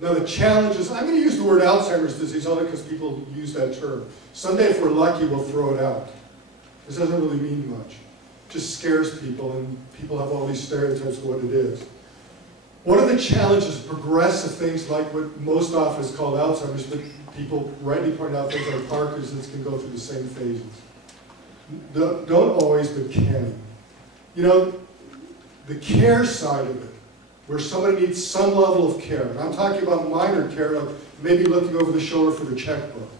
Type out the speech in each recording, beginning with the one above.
Now the challenges, I'm going to use the word Alzheimer's disease only because people use that term. Someday if we're lucky, we'll throw it out. This doesn't really mean much. It just scares people, and people have all these stereotypes of what it is. One of the challenges, progressive things like what most often is called Alzheimer's, but people rightly point out things like Parkinson's can go through the same phases. Don't always, but can. You know, the care side of it, where somebody needs some level of care. And I'm talking about minor care, like maybe looking over the shoulder for the checkbook.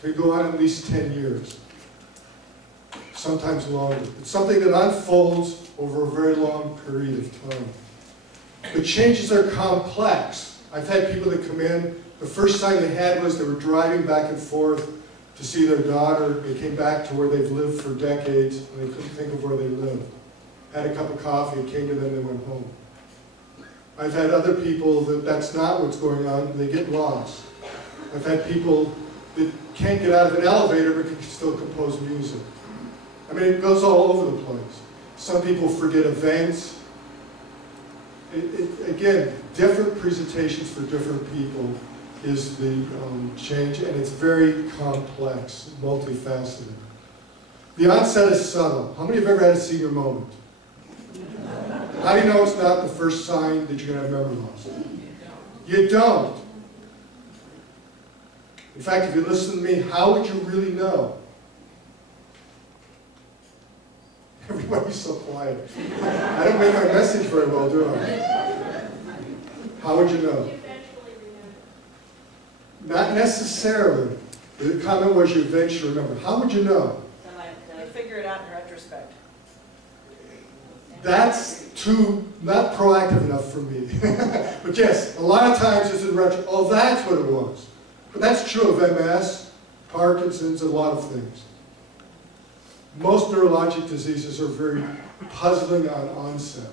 They go on at least 10 years, sometimes longer. It's something that unfolds over a very long period of time. The changes are complex. I've had people that come in, the first sign they had was they were driving back and forth to see their daughter. They came back to where they've lived for decades, and they couldn't think of where they lived. Had a cup of coffee, it came to them, they went home. I've had other people that that's not what's going on, they get lost. I've had people that can't get out of an elevator but can still compose music. I mean, it goes all over the place. Some people forget events. Again, different presentations for different people is the change, and it's very complex, multifaceted. The onset is subtle. How many have ever had a senior moment? How do you know it's not the first sign that you're going to have memory loss? You don't. In fact, if you listen to me, how would you really know? Everybody's so quiet. I don't make my message very well, do I? How would you know? Not necessarily. The comment was you eventually remember. How would you know? You figure it out in retrospect. That's not proactive enough for me. But yes, a lot of times it's in retro. Oh, that's what it was. But that's true of MS, Parkinson's, a lot of things. Most neurologic diseases are very puzzling on onset.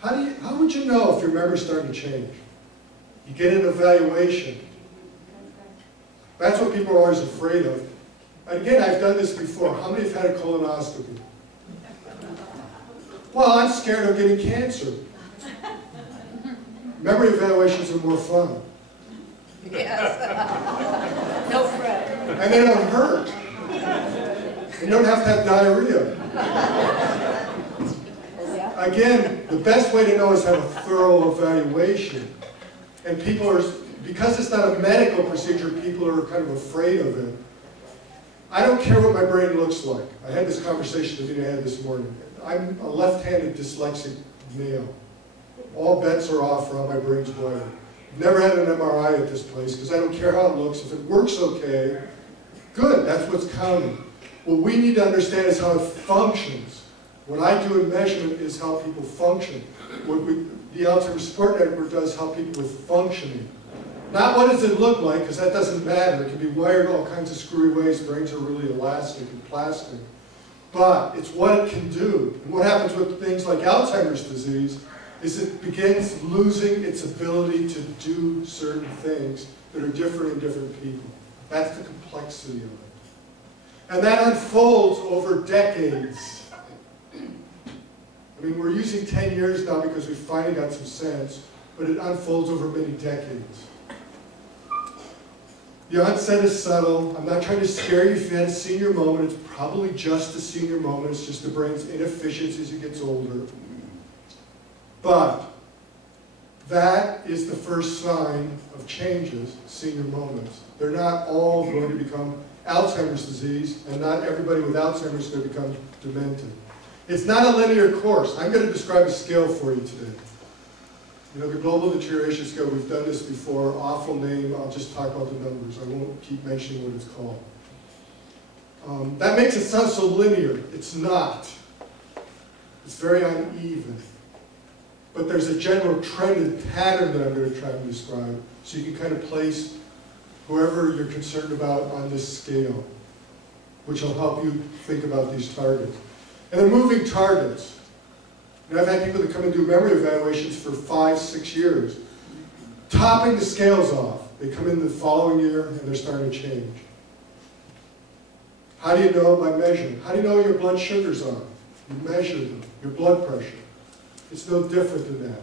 How would you know if your memory's starting to change? You get an evaluation. That's what people are always afraid of. And again, I've done this before. How many have had a colonoscopy? Well, I'm scared of getting cancer. Memory evaluations are more fun. Yes. No fret. And they don't hurt. You don't have to have diarrhea. Again, the best way to know is have a thorough evaluation. And people are, because it's not a medical procedure, people are kind of afraid of it. I don't care what my brain looks like. I had this conversation with you I had this morning. I'm a left-handed dyslexic male. All bets are off for how my brain's wired. Never had an MRI at this place because I don't care how it looks. If it works okay, good, that's what's counting. What we need to understand is how it functions. What I do in measurement is how people function. What the Alzheimer's Support Network does help people with functioning. Not what does it look like, because that doesn't matter. It can be wired all kinds of screwy ways. Brains are really elastic and plastic. But it's what it can do. And what happens with things like Alzheimer's disease is it begins losing its ability to do certain things that are different in different people. That's the complexity of it. And that unfolds over decades. I mean, we're using 10 years now because we finally got some sense, but it unfolds over many decades. The onset is subtle. I'm not trying to scare you if you had a senior moment. It's probably just a senior moment. It's just the brain's inefficiency as it gets older. But that is the first sign of changes, senior moments. They're not all going to become Alzheimer's disease, and not everybody with Alzheimer's is going to become demented. It's not a linear course. I'm going to describe a scale for you today. You know, the Global Deterioration Scale, we've done this before, awful name, I'll just talk about the numbers. I won't keep mentioning what it's called. That makes it sound so linear. It's not. It's very uneven. But there's a general trend and pattern that I'm going to try to describe, so you can kind of place whoever you're concerned about on this scale, which will help you think about these targets. And they're moving targets. And I've had people that come and do memory evaluations for 5, 6 years. Topping the scales off. They come in the following year and they're starting to change. How do you know? By measuring. How do you know your blood sugars are? You measure them. Your blood pressure. It's no different than that.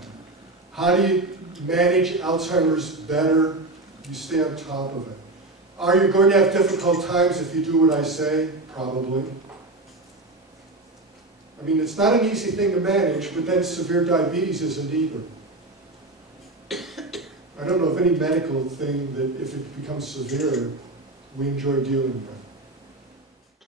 How do you manage Alzheimer's better, you stay on top of it. Are you going to have difficult times if you do what I say? Probably. I mean, it's not an easy thing to manage, but then severe diabetes isn't either. I don't know of any medical thing that if it becomes severe, we enjoy dealing with.